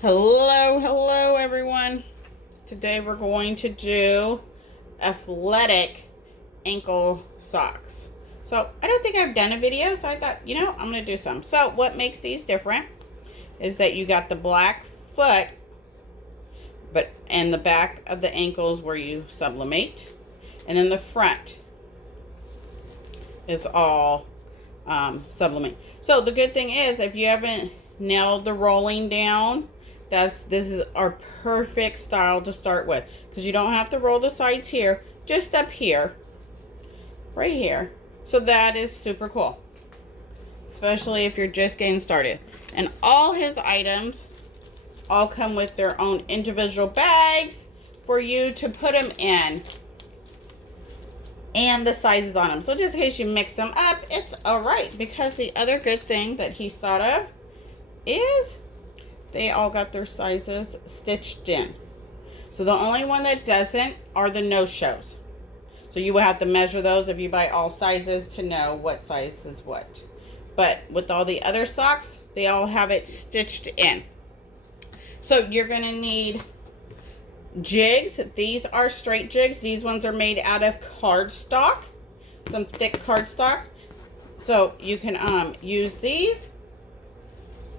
Hello everyone. Today we're going to do athletic ankle socks. So I don't think I've done a video, so I thought, I'm going to do some. So what makes these different is that you got the black foot, and the back of the ankles where you sublimate, and then the front is all sublimate. So the good thing is, if you haven't nailed the rolling down, this is our perfect style to start with, because you don't have to roll the sides here, just up here, right here. So that is super cool, especially if you're just getting started. And all his items all come with their own individual bags for you to put them in, and the sizes on them. So just in case you mix them up, it's all right. Because the other good thing that he's thought of is they all got their sizes stitched in. So the only one that doesn't are the no-shows. So you will have to measure those if you buy all sizes to know what size is what. But with all the other socks, they all have it stitched in. So you're going to need jigs. These are straight jigs. These ones are made out of cardstock, some thick cardstock. So you can use these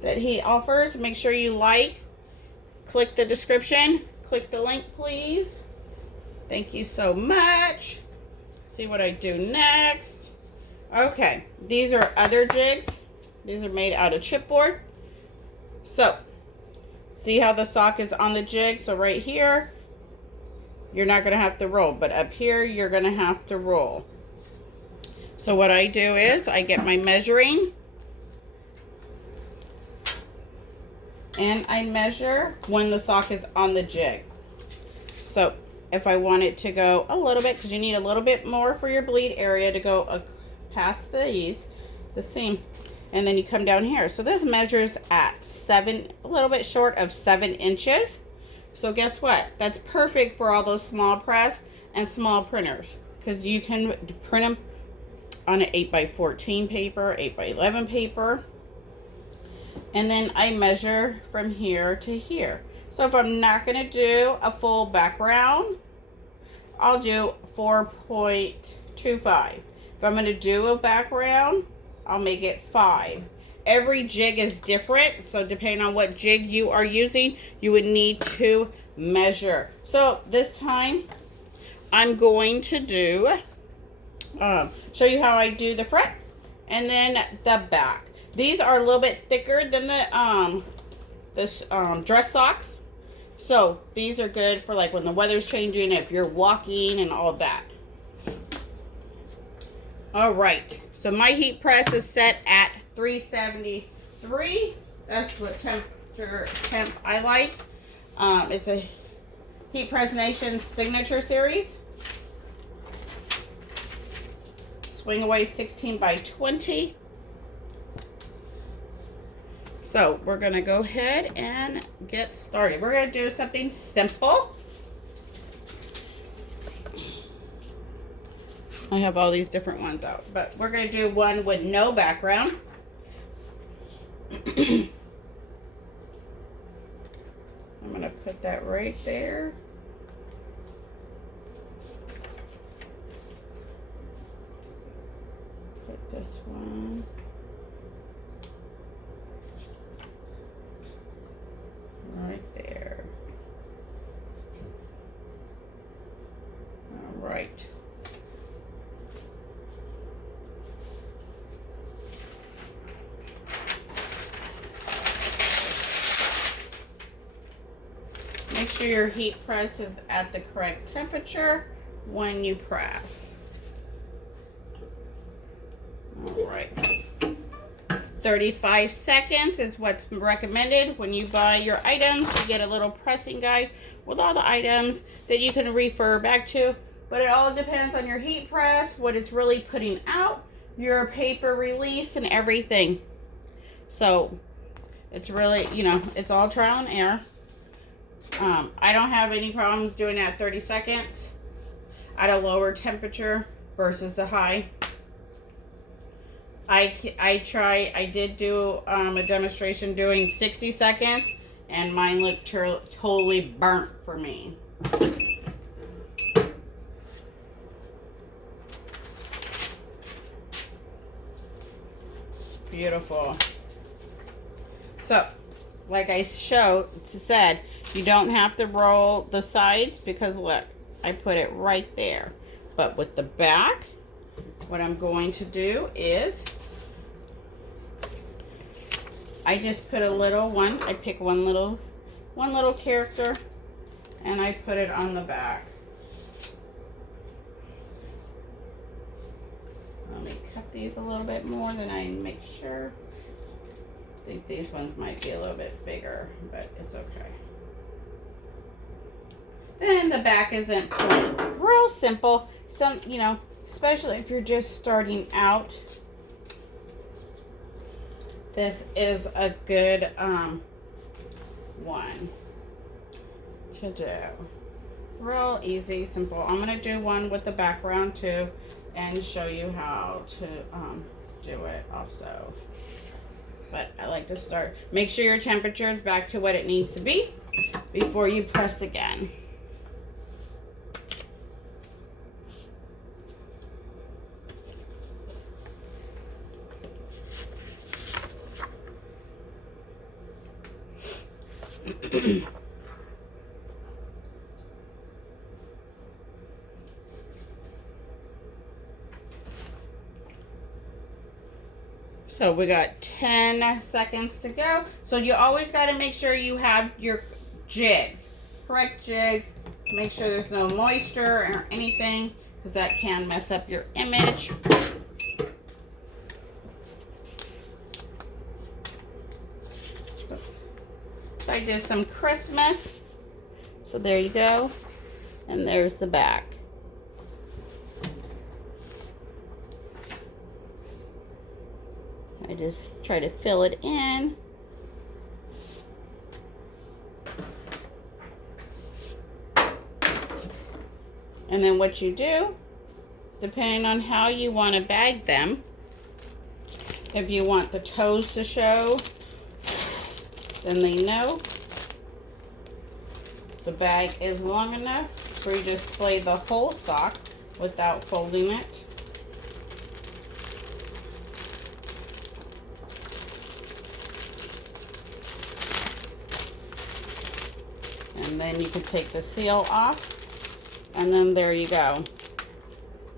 that he offers. Make sure you click the description, click the link, please. Thank you so much. See what I do next. Okay, these are other jigs. These are made out of chipboard. So see how the sock is on the jig? So right here, you're not going to have to roll, but up here, you're going to have to roll. So what I do is I get my measuring, and I measure when the sock is on the jig. So if I want it to go a little bit, because you need a little bit more for your bleed area to go past the seam. And then you come down here. So this measures at a little bit short of 7 inches. So guess what? That's perfect for all those small press and small printers, because you can print them on an 8x14 paper, 8x11 paper. And then I measure from here to here. So if I'm not going to do a full background, I'll do 4.25. If I'm going to do a background, I'll make it 5. Every jig is different, so depending on what jig you are using, you would need to measure. So this time, I'm going to do, show you how I do the front and then the back. These are a little bit thicker than the dress socks. So these are good for like when the weather's changing, if you're walking and all that. All right. So my heat press is set at 373. That's what temp I like. It's a Heat Press Nation Signature Series. Swing away 16x20. So we're going to go ahead and get started. We're going to do something simple. I have all these different ones out, but we're going to do one with no background. I'm going to put that right there. Put this one right there. All right. Make sure your heat press is at the correct temperature when you press. All right. 35 seconds is what's recommended. When you buy your items, you get a little pressing guide with all the items that you can refer back to. But it all depends on your heat press, what it's really putting out, your paper release, and everything. So it's really, it's all trial and error. I don't have any problems doing it at 30 seconds at a lower temperature versus the high. I did do a demonstration doing 60 seconds and mine look totally burnt for me. Beautiful. So, like I said, you don't have to roll the sides because look, I put it right there. But with the back, what I'm going to do is I just put a little one. I pick one little character and I put it on the back. Let me cut these a little bit more than I make sure. I think these ones might be a little bit bigger, but it's okay. Then the back isn't plain. Real simple. Some, you know, especially if you're just starting out, this is a good one to do. Real easy, simple. I'm gonna do one with the background too and show you how to do it also. But I like to start. Make sure your temperature is back to what it needs to be before you press again. So we got 10 seconds to go. So you always got to make sure you have your jigs, correct jigs. Make sure there's no moisture or anything because that can mess up your image. So I did some Christmas. So there you go. And there's the back. I just try to fill it in. And then what you do, depending on how you want to bag them, if you want the toes to show, then they know the bag is long enough for you to display the whole sock without folding it. And then you can take the seal off, and then there you go.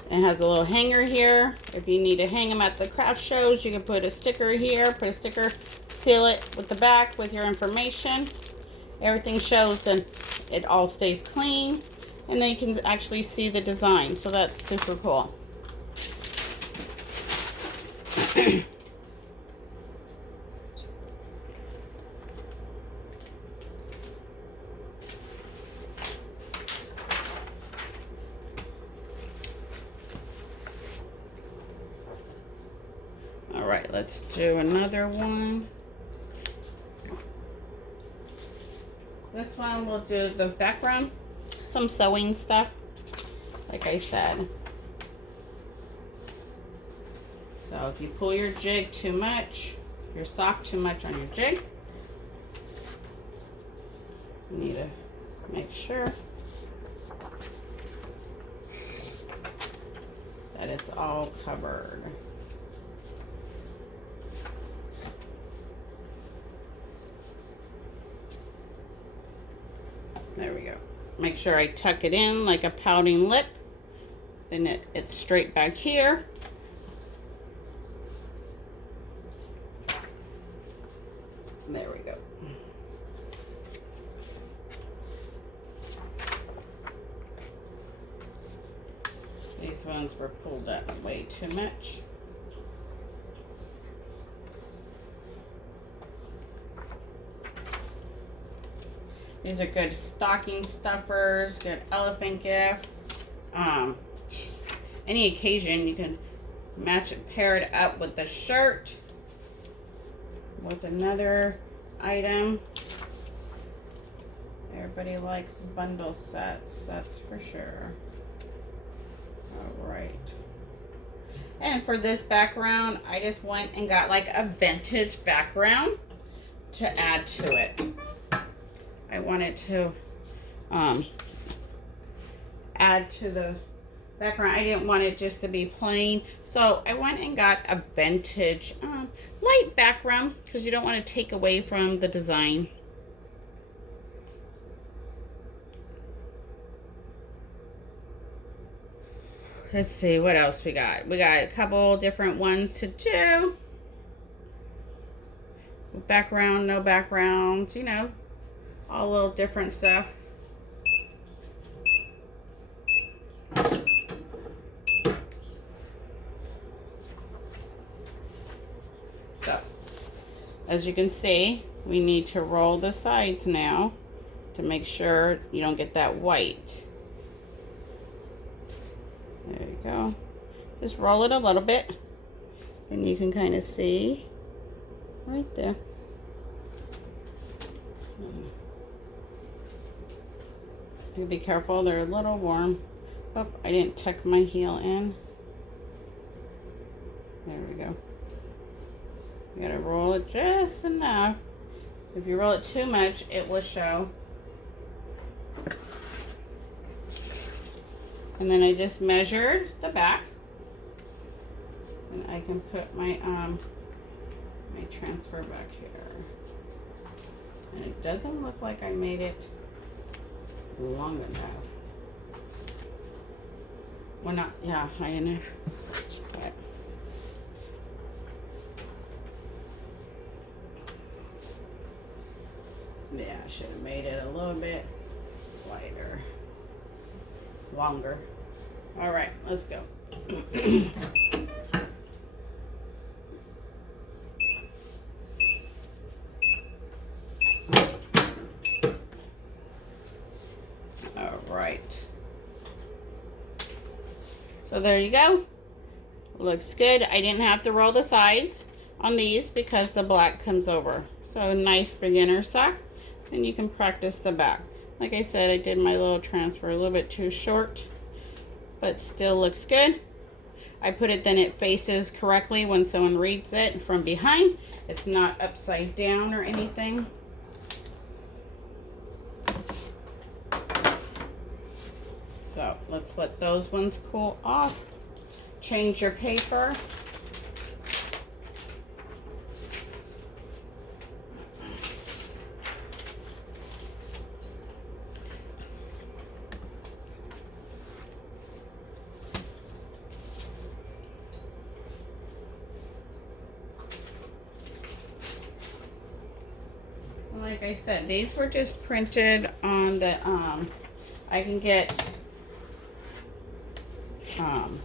It has a little hanger here. If you need to hang them at the craft shows, you can put a sticker here, put a sticker, seal it with the back with your information. Everything shows and it all stays clean, and then you can actually see the design. So that's super cool. All right, let's do another one. This one we'll do the background, some sewing stuff, like I said. So if you pull your jig too much, your sock too much on your jig, you need to make sure that it's all covered. There we go. Make sure I tuck it in like a pouting lip. Then it's straight back here. There we go. These ones were pulled up way too much. These are good stocking stuffers, good elephant gift. Any occasion you can match it, pair it up with the shirt, with another item. Everybody likes bundle sets, that's for sure. All right. And for this background, I just went and got like a vintage background to add to it. wanted to add to the background. I didn't want it just to be plain, so I went and got a vintage light background because you don't want to take away from the design. Let's see what else we got. We got a couple different ones to do. Background, no backgrounds, you know, all a little different stuff. So, as you can see, we need to roll the sides now to make sure you don't get that white. There you go. Just roll it a little bit, and you can kind of see right there. You be careful, they're a little warm. Oh, I didn't tuck my heel in. There we go. You gotta roll it just enough. If you roll it too much, it will show. And then I just measured the back, and I can put my my transfer back here. And it doesn't look like I made it long enough. Well, not, yeah, high enough. But yeah, I should have made it a little bit wider, longer. All right, let's go. All right. So there you go. Looks good. I didn't have to roll the sides on these because the black comes over. So nice beginner sock, and you can practice the back. Like I said, I did my little transfer a little bit too short, but still looks good. I put it then it faces correctly when someone reads it from behind. It's not upside down or anything. So let's let those ones cool off. Change your paper. Like I said, these were just printed on the, I can get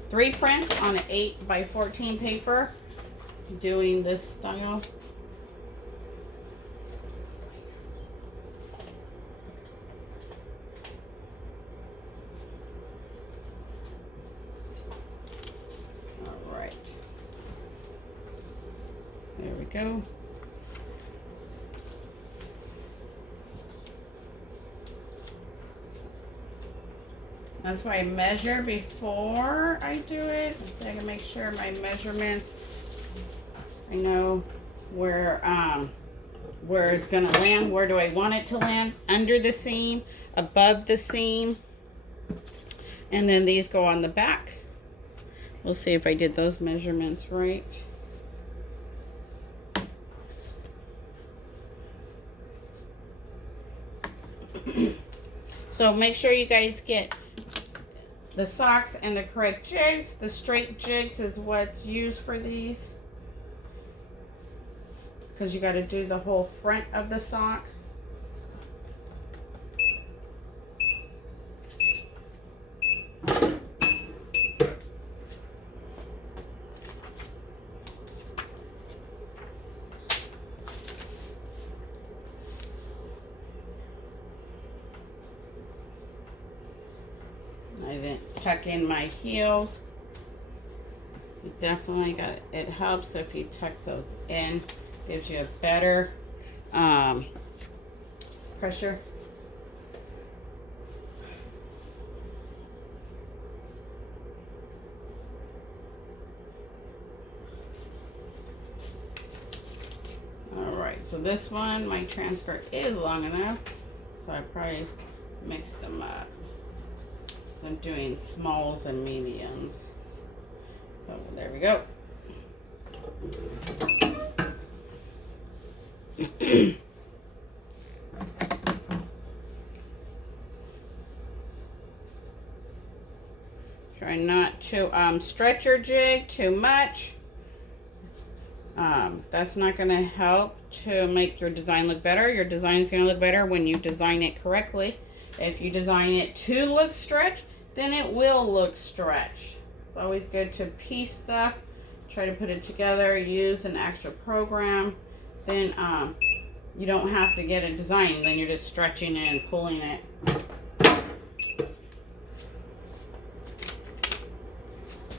3 prints on an 8x14 paper doing this style. All right. There we go. That's why I measure before I do it. I can make sure my measurements, I know where it's gonna land. Where do I want it to land? Under the seam, above the seam. And then these go on the back. We'll see if I did those measurements right. So make sure you guys get the socks and the correct jigs. The straight jigs is what's used for these, because you got to do the whole front of the sock. I didn't tuck in my heels. You definitely got, it helps if you tuck those in. Gives you a better pressure. All right, so this one, my transfer is long enough. So I probably mixed them up. I'm doing smalls and mediums. So there we go. Try not to stretch your jig too much. That's not going to help to make your design look better. Your design is going to look better when you design it correctly. If you design it to look stretched, then it will look stretched. It's always good to piece stuff, try to put it together, use an extra program. Then you don't have to get a design, then you're just stretching it and pulling it.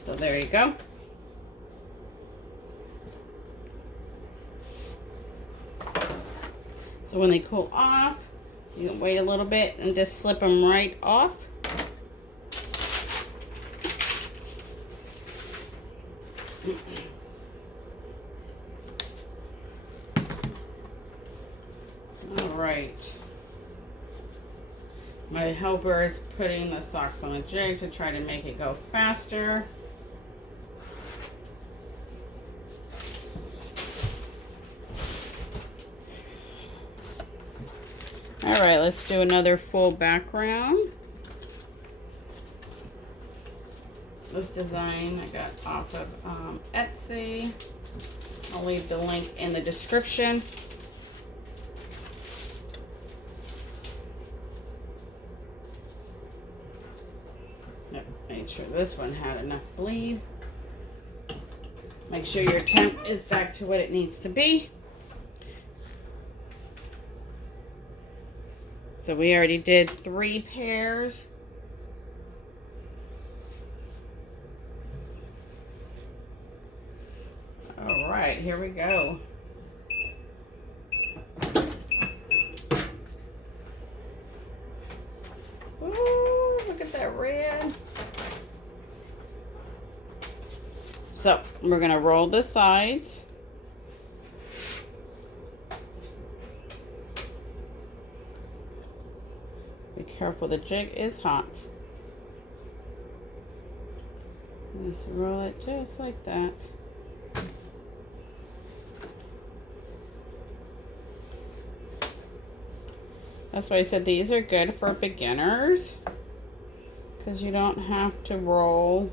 So there you go. So when they cool off, you can wait a little bit and just slip them right off. All right. My helper is putting the socks on a jig to try to make it go faster. All right, let's do another full background. This design I got off of Etsy. I'll leave the link in the description. Yep, made sure this one had enough bleed. Make sure your temp is back to what it needs to be. So we already did 3 pairs. All right, here we go. Ooh, look at that red. So we're gonna roll the sides. Be careful, the jig is hot. Just roll it just like that. That's why I said these are good for beginners, because you don't have to roll,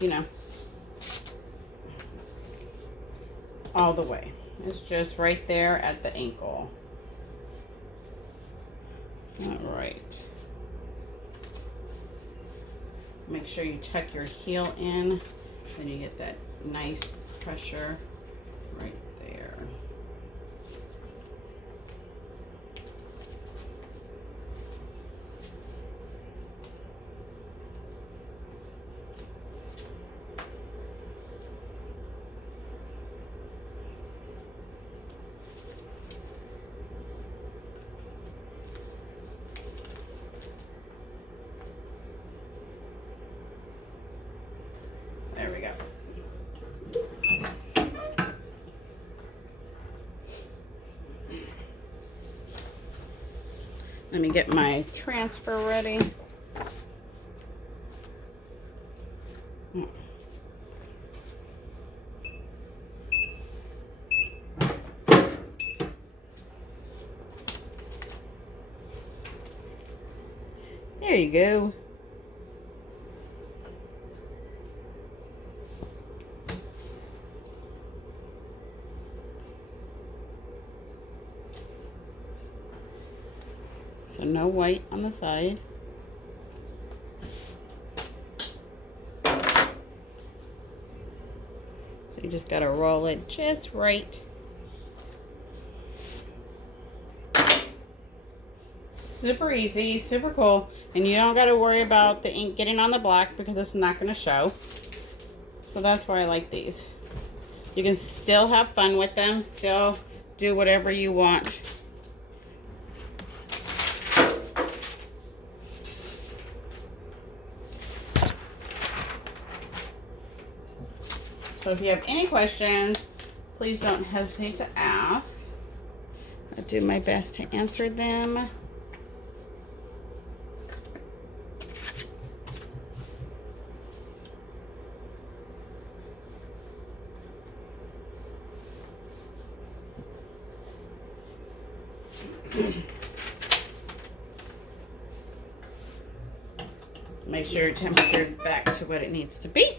you know, all the way. It's just right there at the ankle. All right. Make sure you tuck your heel in, then you get that nice pressure right there. There we go. Let me get my transfer ready. There you go. So no white on the side. So you just gotta roll it just right. Super easy, super cool. And you don't gotta worry about the ink getting on the black because it's not gonna show. So that's why I like these. You can still have fun with them, still do whatever you want. So if you have any questions, please don't hesitate to ask. I'll do my best to answer them. Make sure your temperature is back to what it needs to be.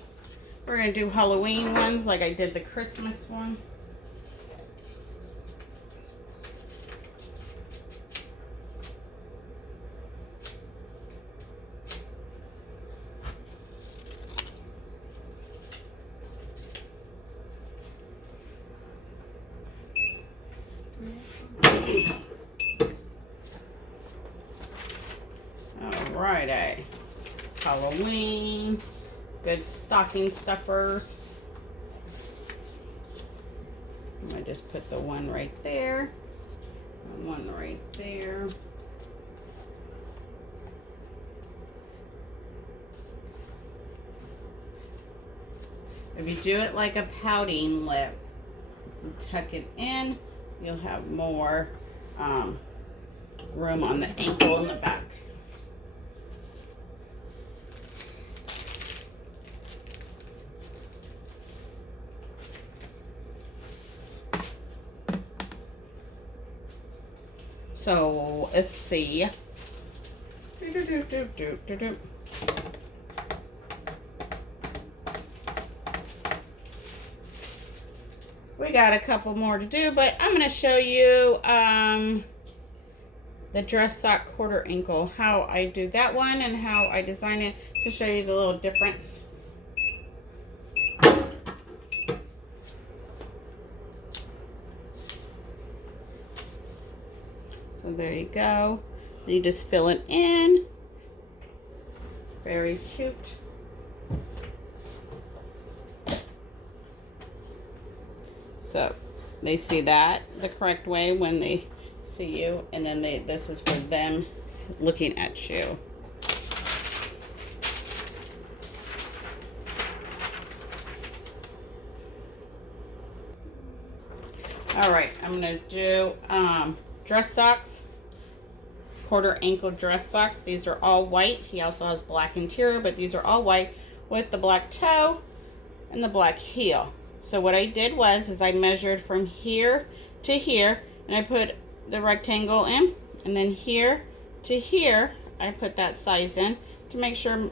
We're going to do Halloween ones like I did the Christmas one. Alrighty. Halloween. Good stocking stuffers. I'm going to just put the one right there. And one right there. If you do it like a pouting lip, you tuck it in, you'll have more room on the ankle and the back. So let's see. We got a couple more to do, but I'm going to show you the dress sock quarter ankle, how I do that one and how I design it to show you the little difference. So there you go. You just fill it in. Very cute. So they see that the correct way when they see you, and then this is for them looking at you. All right, I'm gonna do dress socks, quarter ankle dress socks. These are all white. He also has black interior, but these are all white with the black toe and the black heel. So what I did was I measured from here to here, and I put the rectangle in, and then here to here I put that size in to make sure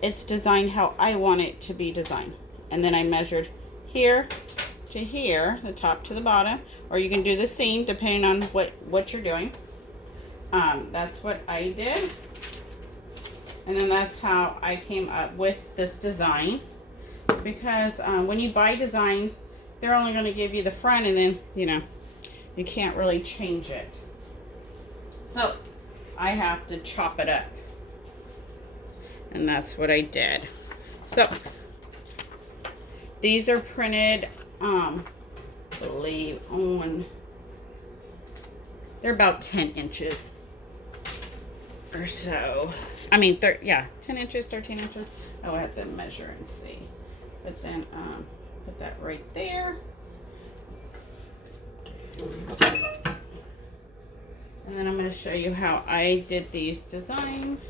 it's designed how I want it to be designed. And then I measured here to here, the top to the bottom, or you can do the seam depending on what you're doing. That's what I did, and then that's how I came up with this design. Because when you buy designs, they're only going to give you the front, and then you can't really change it. So I have to chop it up, and that's what I did. So these are printed, I believe on, they're about 10 inches or so. I mean, 10 inches, 13 inches. Oh, I have to measure and see. But then put that right there. And then I'm going to show you how I did these designs.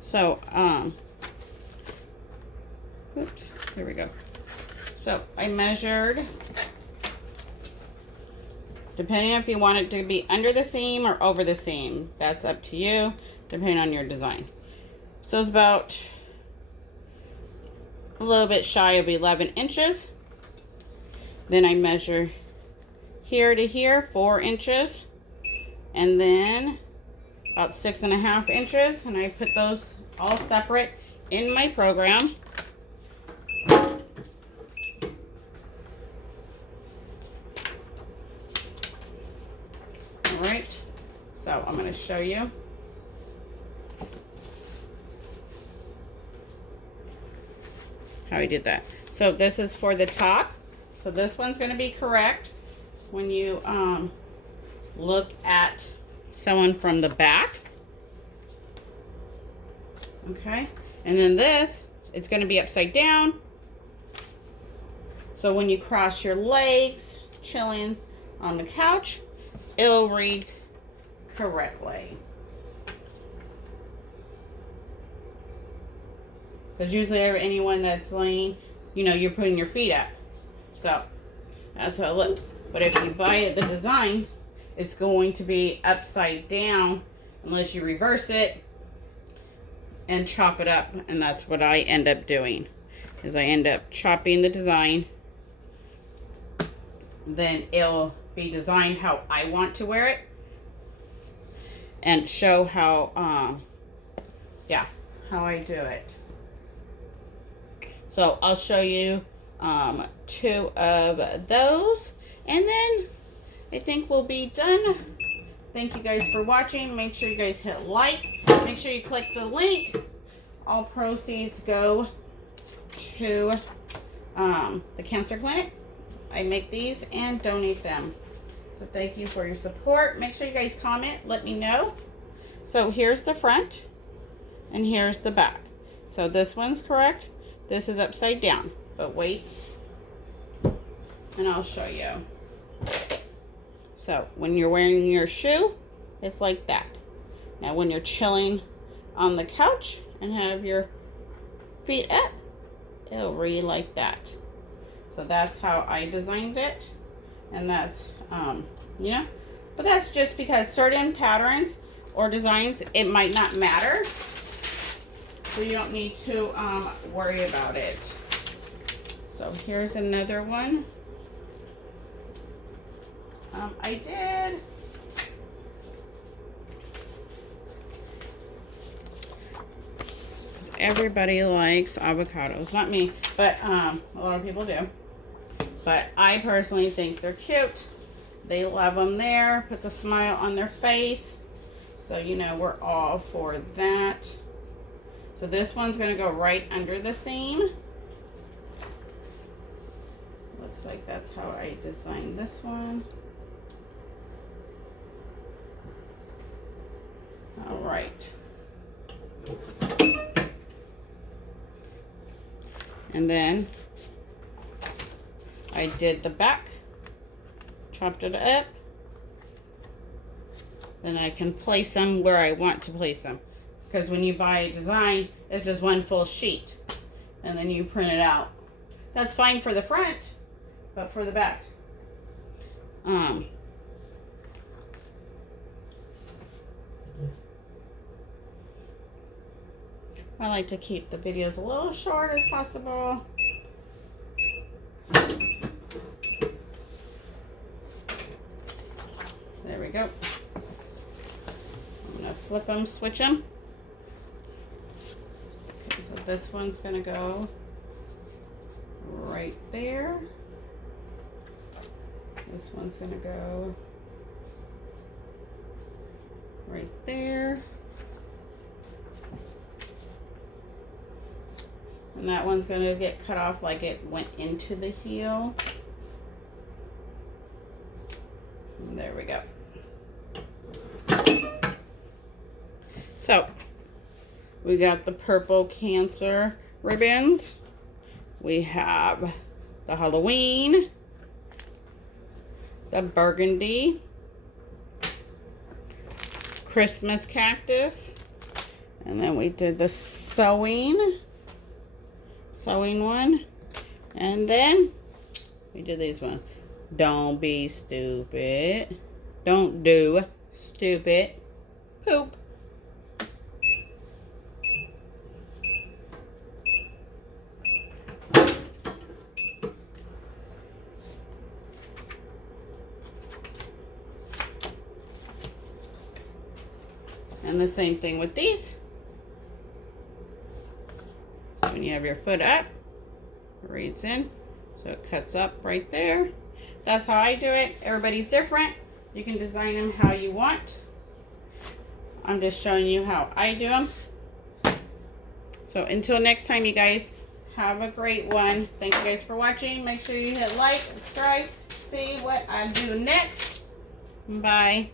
So, oops, there we go. So I measured, depending if you want it to be under the seam or over the seam. That's up to you, depending on your design. So it's about a little bit shy of 11 inches. Then I measure here to here, 4 inches, and then about 6.5 inches, and I put those all separate in my program. All right, so I'm going to show you. How I did that. So this is for the top. So this one's going to be correct when you look at someone from the back. Okay, and then this, it's going to be upside down. So when you cross your legs, chilling on the couch, it'll read correctly. Because usually anyone that's laying, you're putting your feet up. So that's how it looks. But if you buy it, the design, it's going to be upside down unless you reverse it. and chop it up. And that's what I end up doing, is I end up chopping the design. Then it'll be designed how I want to wear it, and show how, yeah, how I do it. So I'll show you 2 of those, and then I think we'll be done. Thank you guys for watching. Make sure you guys hit like. Make sure you click the link. All proceeds go to the cancer clinic. I make these and donate them. So thank you for your support. Make sure you guys comment. Let me know. So here's the front and here's the back. So this one's correct. This is upside down. But wait. And I'll show you. So when you're wearing your shoe, it's like that. Now when you're chilling on the couch and have your feet up, it'll read like that. So that's how I designed it. And that's, you know, but that's just because certain patterns or designs, it might not matter. So you don't need to worry about it. So here's another one. I did everybody likes avocados, not me, but a lot of people do. But I personally think they're cute. They love them there. Puts a smile on their face. So, you know, we're all for that. So this one's going to go right under the seam. Looks like that's how I designed this one. All right. And then I did the back, chopped it up. Then I can place them where I want to place them. Because when you buy a design, it's just one full sheet. And then you print it out. That's fine for the front, but for the back. I like to keep the videos a little short as possible. There we go. I'm going to flip them, switch them. Okay, so this one's going to go right there. This one's going to go right there. And that one's going to get cut off like it went into the heel. And there we go. So, we got the purple cancer ribbons. We have the Halloween, the burgundy, Christmas cactus, and then we did the sewing one, and then we did these one. Don't be stupid. Don't do stupid poop. And the same thing with these. So when you have your foot up, it reads in. So it cuts up right there. That's how I do it. Everybody's different. You can design them how you want. I'm just showing you how I do them. So until next time, you guys, have a great one. Thank you guys for watching. Make sure you hit like, subscribe, see what I do next. Bye.